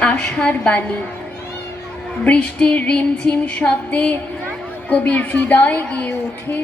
আশার বাণী। বৃষ্টির রিমঝিম শব্দে কবির হৃদয় গিয়ে ওঠে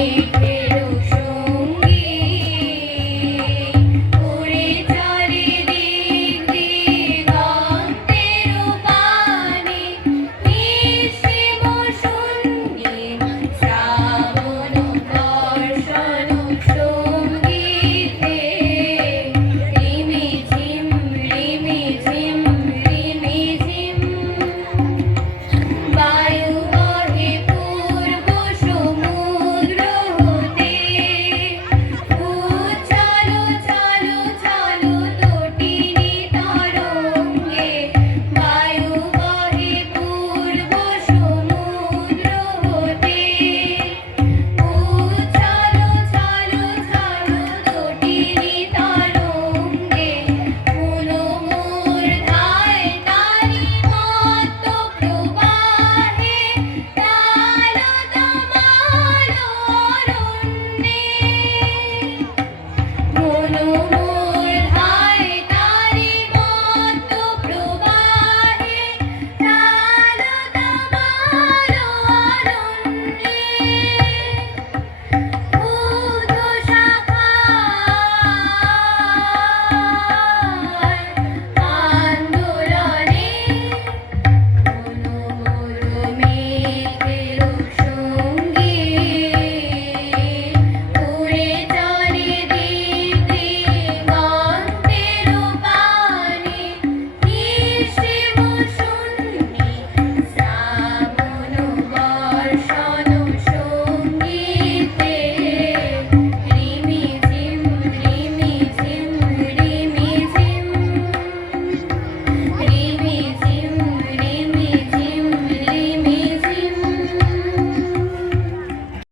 Thank you.